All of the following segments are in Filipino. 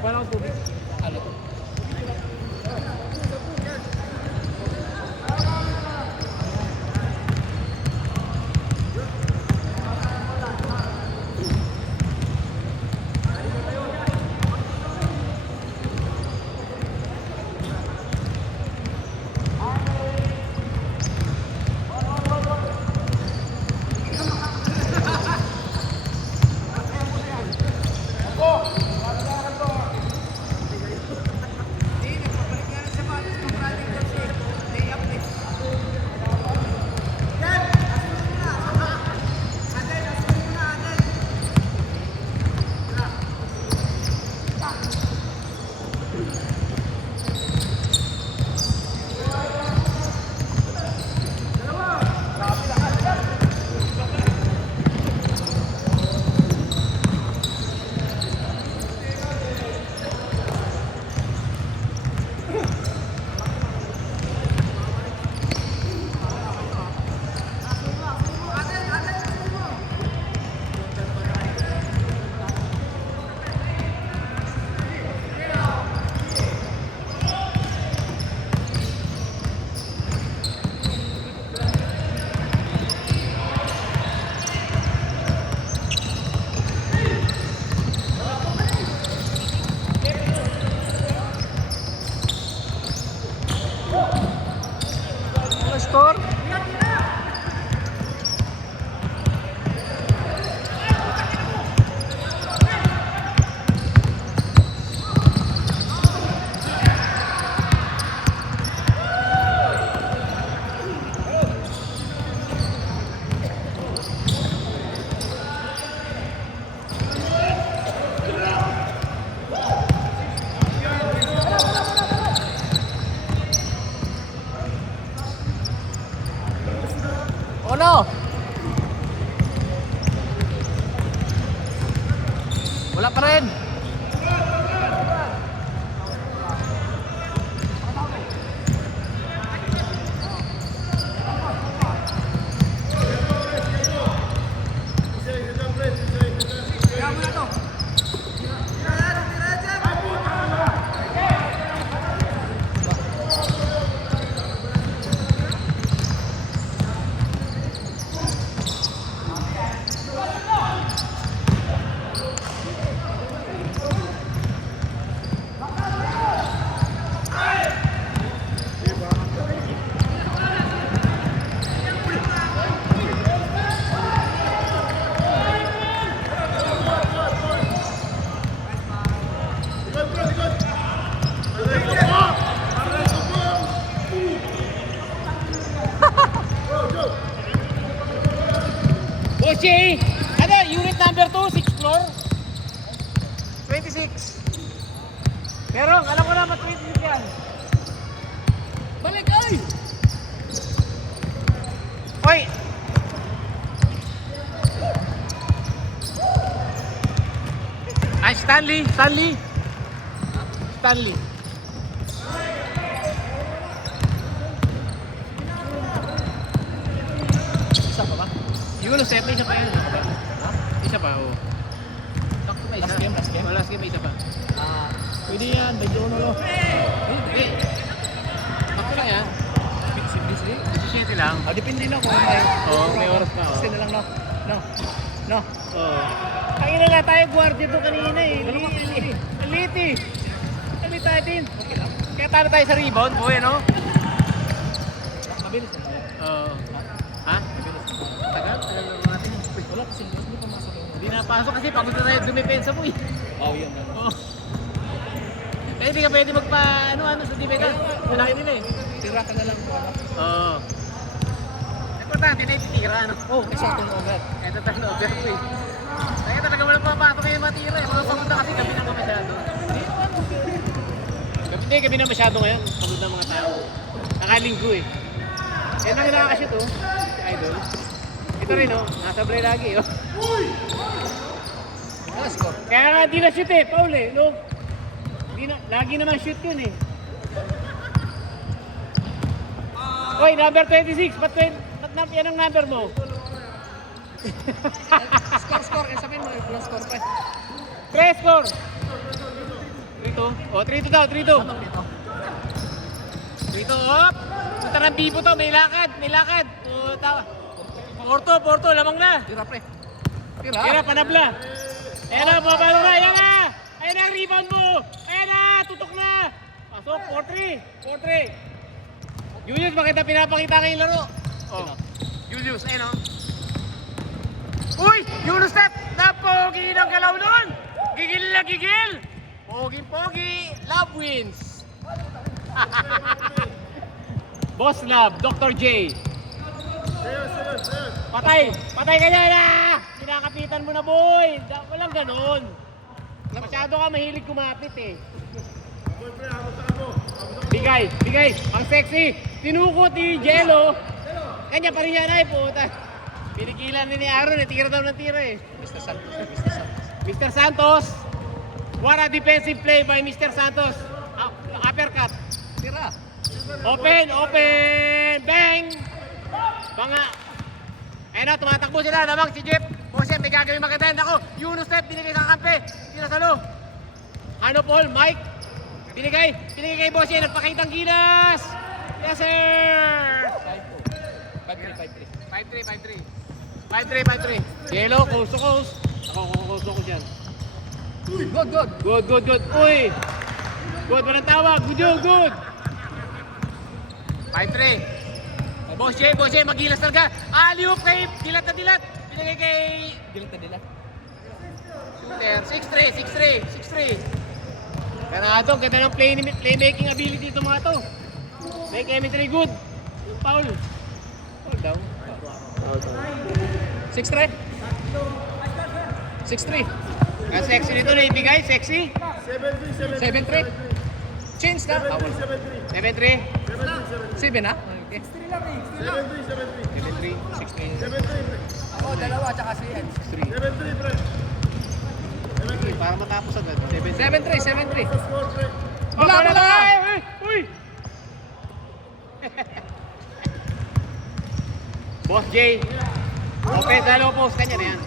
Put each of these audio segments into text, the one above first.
Parang tubig. Ano? Score? Ano? Wala pa rin. Bossy! Ano? Unit number 2, 6th floor? 26. Pero, alam ko naman 26 yan. Balik, ay! Hoy! Ay, Stanley! Stanley! Stanley! Isa pa ba? Siguro step, isa pa yun. Isa pa, oo. Last game, last game? Last game, isa pa. Pwede yan, medyo ano. Hindi. Ako lang yan. 17 lang. Depende na kung may... Oo, may oras ka. Kasi na lang, no? No? Oo. Kaya na tayo guardia doon kanina eh. Aliti. Aliti tayo din. Kaya talo tayo sa rebound, boy, ano? Mabilis na tayo. Oo. Ha? Mabilis na tayo. Tagal lang natin. Wala kasi hindi pa masok. Hindi napasok kasi pagod na tayo dumipensa mo eh. Oo, yun. Oo. Kaya hindi ka pwede magpa ano sa depensa. Malaki nila eh. Tira ka na lang po. Oo. Importante na ititira ano. Oo, isa itong over. Ito tayo over ko eh. Kaya talaga walang papasok kayo matira eh. Mga pagod na kasi gabi na masyado. Gabi na masyado ngayon. Pagod na mga tao. Nakalinggo eh. Yan ang nakakashoot oh. Si Idol. Ito rin oh. Nasa play lagi oh. Kaya nga di na shoot eh. Paul eh. No? Lagi naman shoot yun eh. Oy, number 26. Ba't yan ang number mo? Score. Sabihin mo, plus score pa. Pre-score. 3-2. O, 3-2 daw, 3-2. 3-2, op! Punta ng Bibo to, may lakad, may lakad. O, tawa. Porto, lamang na. Tira, pre. Tira, panabla. Ayan na, babalo na, ayan na! Ayan na, rebound mo! Ayan na, tutok na! Pasok, 4-3. Julius, bakit na pinapakita kayong laro? Oh, Julius, ayun o. Uy! Yunus step! Napogi ng galaw nun! Gigil na gigil! Pogi, love wins! Boss Love, Dr. J. Patay ka niya na! Pinakapitan mo na, boy! Walang ganon. Masyado ka mahilig kumapit eh. Bigay! Ang sexy! Tinukot ni Jello! Kanya pa rin yan ay puta. Pinigilan ni Aaron eh, tira daw ng tira eh. Mr. Santos. What a defensive play by Mr. Santos. Uppercut. Tira. Open! Bang! Banga. Ayun na, tumatakbo sila. Namang si Jeff. Bose, may gagawin maganda. Ako, Yunus step, binigay sa kampe. Tira sa lo. Ano Paul? Mike? Binigay kay Bose. Nagpakitang gilas. Yes, sir! 5-3. Yellow, coast to coast. Ako, coast to coast yan. Good. Uy! Good, walang tawag. Good. 5-3. Bose, magilas talaga. Alley-oop kay Dilat. Binigay kay... Dilat. Shooter, 6-3. Pero ito, ganda ng playmaking ability ito mga to. May chemistry good. Foul daw. 6-3. Ang sexy nito na ibigay, sexy. 7-3. Change na. 7-3. 7 na? Okay. 7-3, 6-3. Ako, dalawa, tsaka si Ed. 6-3. Sige, para matapos agad. 7-3. Bola! Uy! Boss J. Open sa low post. Kanya na yan.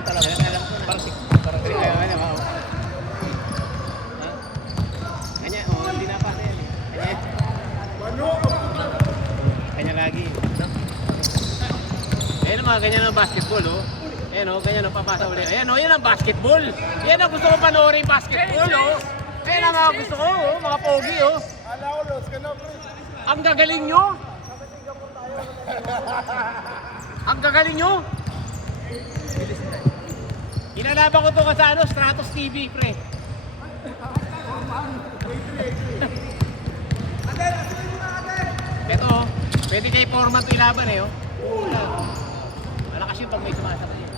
Talaga. Parang Kanya, hindi na pa. Kanya lagi. Ayan mga ganyan ang basketball, oh. Ayan, oh, ganyan ang papasa ulit. Ayan, oh, yan ang basketball. Yan ang gusto ko panoorin basketball, oh. Ayan ang mga gusto ko, oh, mga pogi, oh. Ang gagaling nyo. Inalaban ko to ka sa Stratos TV, pre. Ito, oh, pwede kay format ito ilaban eh, oh. Malakas yun pag may sumasakay yun.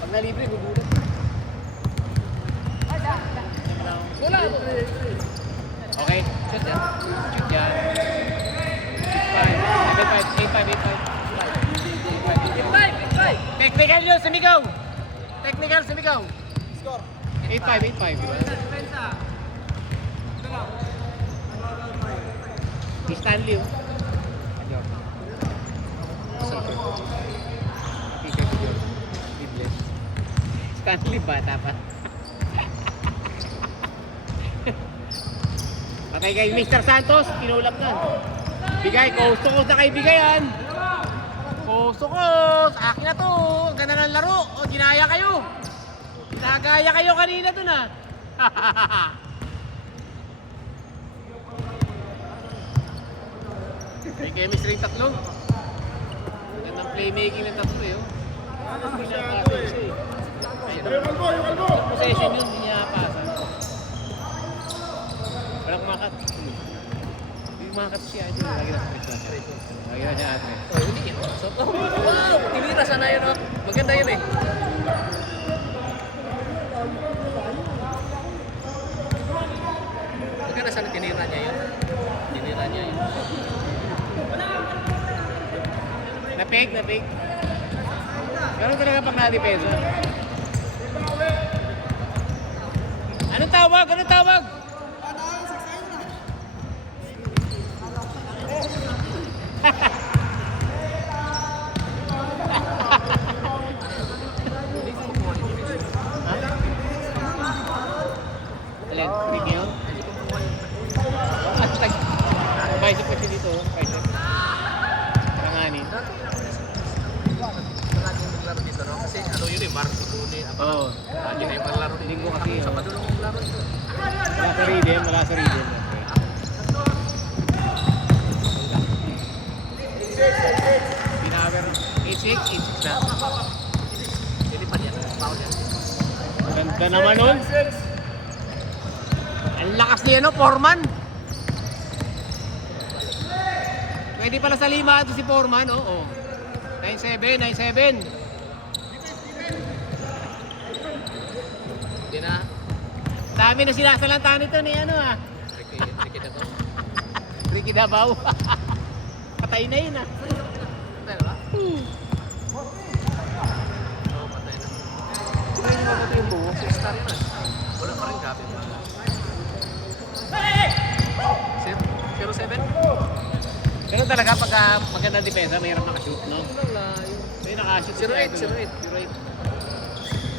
Pag nalibre, gugulat. Wala. Okay, shoot yan. 8-5. Technical yun, sumigaw. Score. 8-5. Si Stanley, oh. Stanley, bata pa. Patay kay Mr. Santos, pinulap na. Bigay, coast to coast na kay bigayan. Coast to coast, akin na to. Ang ganda ng laro. O, ginaya kayo. Ginagaya kayo kanina dun, ah. May chemistry yung tatlo. Gandang playmaking ng tatlo, eh. Yung possession yun, hindi niya pasa. Walang kumakat. Hindi kumakat siya. Lagi na siya atre. Oh, hindi. Wow! Tinira sana yun, oh. Maganda yun eh. Maganda sana tinira niya yun. Napig. Ganun talaga pag na-depensa. Anong tawag? Marco Tuli. Oo. Lagi na yung laro din. Linggo kasi. Sa madulong laro ito. Wala sa rhythm, wala sa rhythm. Pinawer. 8-6, 8-6 na. Lilipan yan. Foul yan. Ganda naman nun. Ang lakas niya, no? Foreman. Pwede pala sa lima ito si Foreman, oo. 9-7, 9-7. Hindi na. Dami na sinasalanta nito ni ano ah. Ricky na to. Ricky Davao. Patay na yun ah. Patay na ba? Oo, patay na. Hindi nyo mapatay yung buo. 6-star yan ah. Wala pa rin gabi. 0-7? Ganun talaga pagka magandang depensa, mahirap makashoot, no? Layo. May nakashoot. 0-8.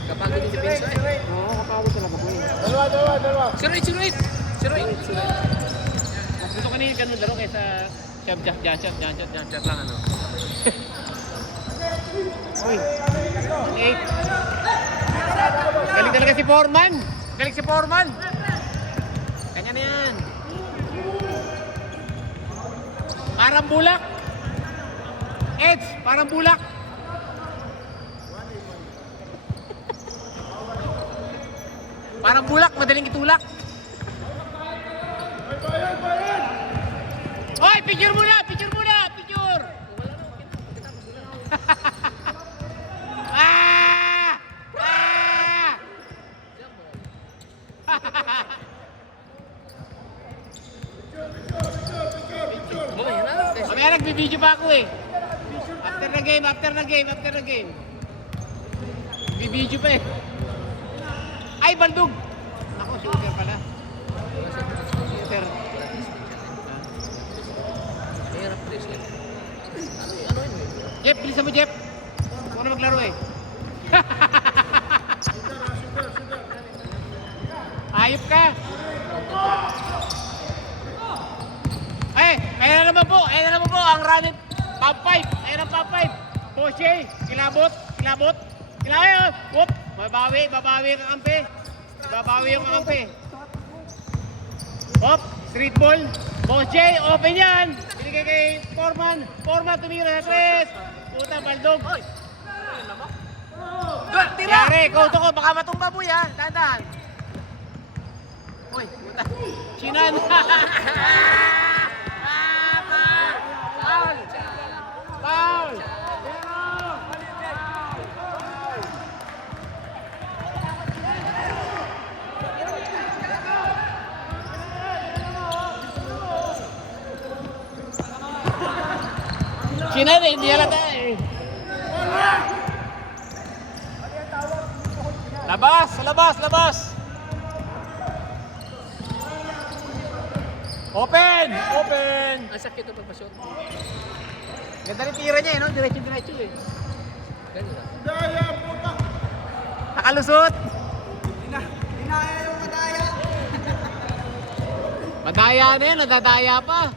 Kapag hindi depensa eh. Oo, kapagod talaga po yun. 0-8. Mas gusto ko na ganun laro kaysa jump lang ano. Uy, 8. Galing talaga si Foreman. Galing si Foreman. Kanya na yan. Parang bulak. Edge, parang bulak. Parang bulak, madaling itulak. Hoy, picture muna, picture. Ah! Ah! Mamaya na. Mamaya nagbibideo pa ako eh. After the game. Bibideo pa eh. Ay, baldog! Ako, shooter pala. Shooter. Mahirap please. Ano yun? Jeff, bilisan mo Jeff. Huwag na maglaro eh. Ayop ka. Ay, ayan na naman po ang running top 5. Ayan ang top 5. Poche, kilabot. Whoop, babawi ang kampe. Babawi yung kampe. Hop, street ball. Poche, open yan. Binigay kay Foreman. Foreman tumira na 3. Puta, baldog. Tira! Yari, kauto ko, baka matumba boy ha. Dahan. Uy, puta. Chinan. Foul! Chinan eh, hindi halata eh. Labas! Open! Ang sakit ito pagpasyon. Ganda rin tira niya eh, no? Diretso eh. Ganyan na. Nakalusot! Madaya na yan, nadadaya pa.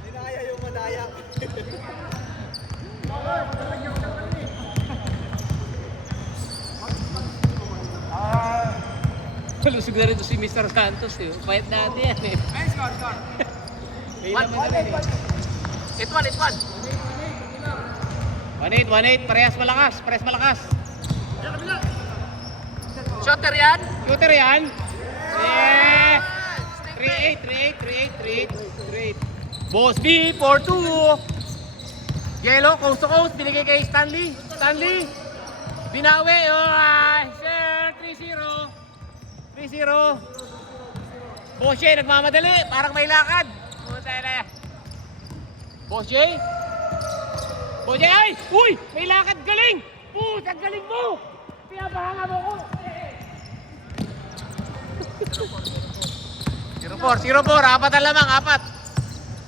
Lusog na rin ito si Mr. Santos eh. Pahit natin yan eh. May laman na rin eh. It one. 1-8, parehas malakas. Shooter yan. Shooter yan. Yeah! 3-8. Boss B, 4-2. Yellow, coast to coast. Binigay kay Stanley. Binawi. Sir, 3-0. Boss J, nagmamadali. Parang may lakad. Boss J, ay! Uy! May lakad, galing! Puta, galing mo! Pinapahanga mo ko! 0-4, apat na lamang,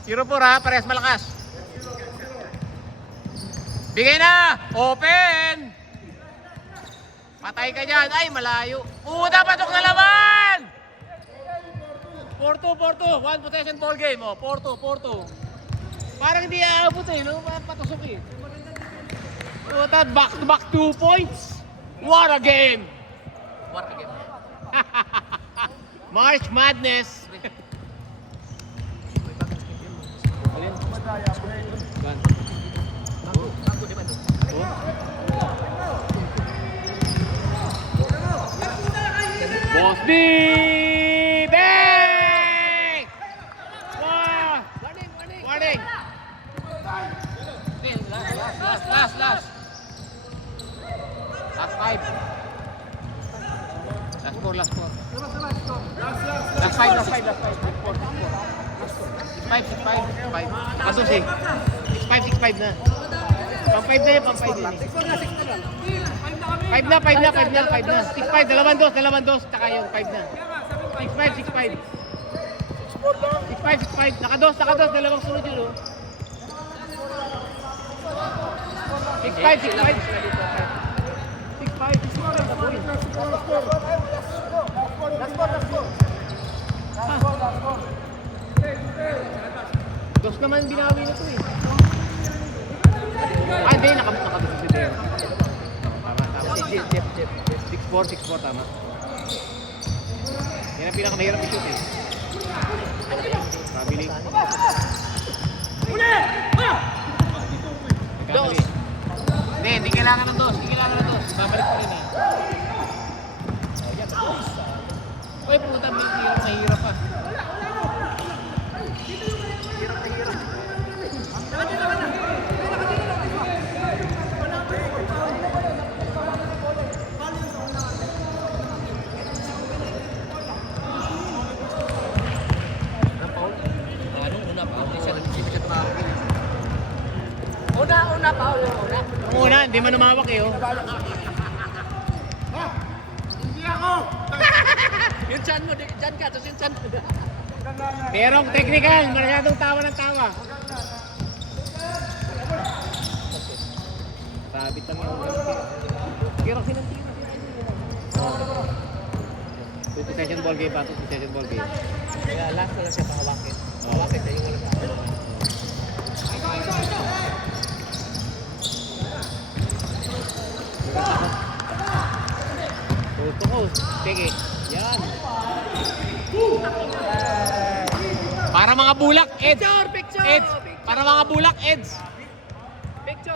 0-4 ha, parehas malakas. Bigay na! Open! Patay ka dyan, ay malayo. Puta, patok na laman! 4-2, 1 possession ball game, 4-2. Parang hindi aabot eh, no? Patusok eh. Puta, back to back 2 points. What a game! War again. March Madness! Alin? Ban. Bago di ba ito? Boss B! Bang! Wow! Warning, warning. Warning! Last. Last 5. Last 4. Last 5. 6-5. Kaso 6-5 na. Pang 5 na yun, pang 5 na. 5 na. 6-5, 2-2. Tsaka yung 5 na. 6-5. 6-5. Nakados. Dalawang sunod yun, oh. 6-5. Dos naman binawi na to eh. Ah, hindi. Nakados si Deo. Tama. Jeff. 6-4, tama. Yan ang pinakamahirap i-shoot eh. Kabili. Dos. Hindi kailangan ng dos. Babalik ko rin ah. Uy, puta, mahirap pa. Una, Paul. Una, hindi man umawak eh oh. Yung chan mo, dyan ka, tapos yung chan mo. Pero technical, masyadong tawa ng tawa. Sabit lang yung pero sinantira. Two-session ball game pa, two-session ball game. Kaya last na lang siya pahawakin. Pahawakin siya yung walang tao. Coast to coast. Sige. Yan. Para mga bulak, Eds. Picture! Eds. Para mga bulak, Eds.